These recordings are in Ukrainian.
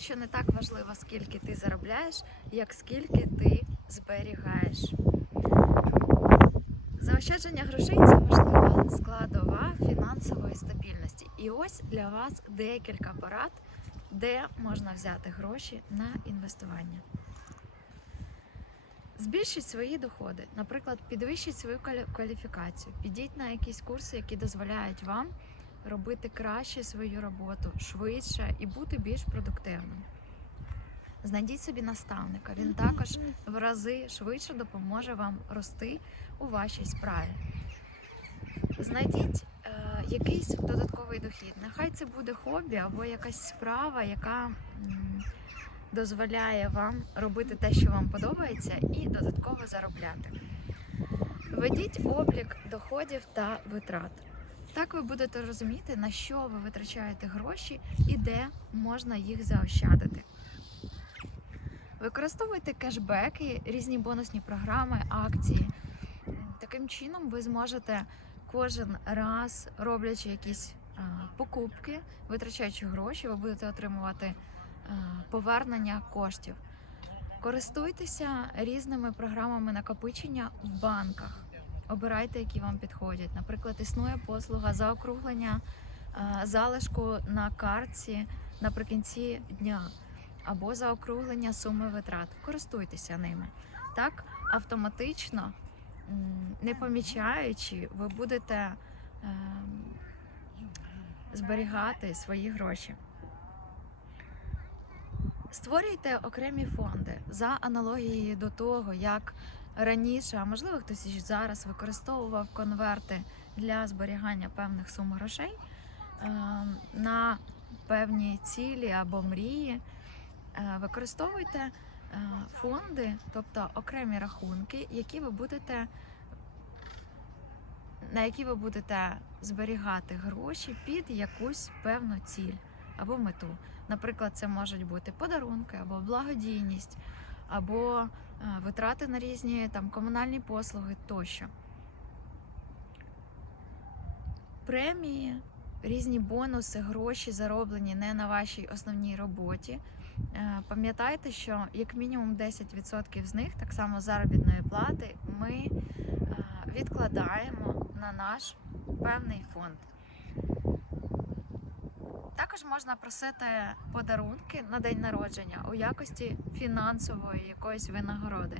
що не так важливо, скільки ти заробляєш, як скільки ти зберігаєш. Заощадження грошей це важлива складова фінансової стабільності. І ось для вас декілька порад, де можна взяти гроші на інвестування. Збільшіть свої доходи, наприклад, підвищіть свою кваліфікацію, підіть на якісь курси, які дозволяють вам робити краще свою роботу, швидше і бути більш продуктивним. Знайдіть собі наставника, він також в рази швидше допоможе вам рости у вашій справі. Знайдіть е, якийсь додатковий дохід. Нехай це буде хобі або якась справа, яка м, дозволяє вам робити те, що вам подобається, і додатково заробляти. Ведіть облік доходів та витрат. Так ви будете розуміти, на що ви витрачаєте гроші і де можна їх заощадити. Використовуйте кешбеки, різні бонусні програми, акції. Таким чином ви зможете кожен раз, роблячи якісь покупки, витрачаючи гроші, ви будете отримувати повернення коштів. Користуйтеся різними програмами накопичення в банках. Обирайте, які вам підходять. Наприклад, існує послуга заокруглення залишку на картці наприкінці дня або заокруглення суми витрат. Користуйтеся ними. Так автоматично, не помічаючи, ви будете ем, зберігати свої гроші. Створюйте окремі фонди за аналогією до того, як раніше, а можливо хтось і зараз використовував конверти для зберігання певних сум грошей ем, на певні цілі або мрії. Е, Використовуйте е, фонди, тобто окремі рахунки, які ви будете на які ви будете зберігати гроші під якусь певну ціль або мету. Наприклад, це можуть бути подарунки або благодійність, або е, витрати на різні там комунальні послуги тощо. Премії, різні бонуси, гроші зароблені не на вашій основній роботі. Е, Пам'ятайте, що як мінімум 10% з них, так само заробітної плати, ми е, відкладаємо на наш певний фонд. Також можна просити подарунки на день народження у якості фінансової якоїсь винагороди.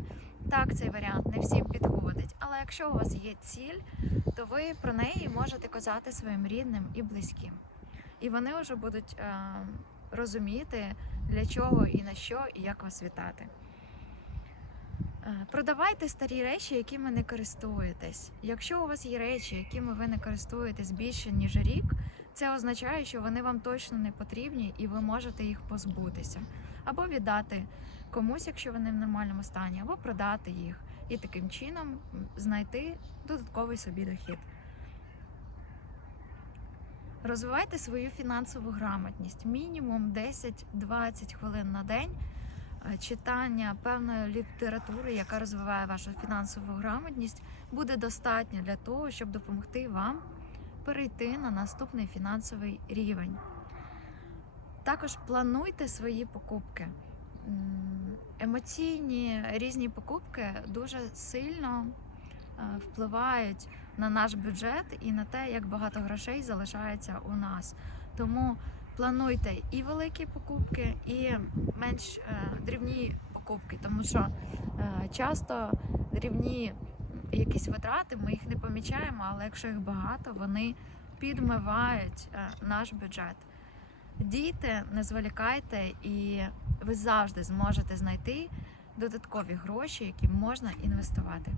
Так, цей варіант не всім підходить, але якщо у вас є ціль, то ви про неї можете казати своїм рідним і близьким. І вони вже будуть е, розуміти, для чого і на що, і як вас вітати. Е, Продавайте старі речі, якими не користуєтесь. Якщо у вас є речі, якими ви не користуєтесь більше ніж рік, це означає, що вони вам точно не потрібні і ви можете їх позбутися. Або віддати комусь, якщо вони в нормальному стані, або продати їх і таким чином знайти додатковий собі дохід. Розвивайте свою фінансову грамотність. Мінімум 10-20 хвилин на день е, читання певної літератури, яка розвиває вашу фінансову грамотність, буде достатньо для того, щоб допомогти вам перейти на наступний фінансовий рівень. Також плануйте свої покупки. Емоційні різні покупки дуже сильно е, впливають на наш бюджет і на те, як багато грошей залишається у нас. Тому плануйте і великі покупки, і менш е, дрібні покупки, тому що е, часто дрібні якісь витрати, ми їх не помічаємо, але якщо їх багато, вони підмивають е, наш бюджет. Дійте, не зволікайте, і ви завжди зможете знайти додаткові гроші, які можна інвестувати.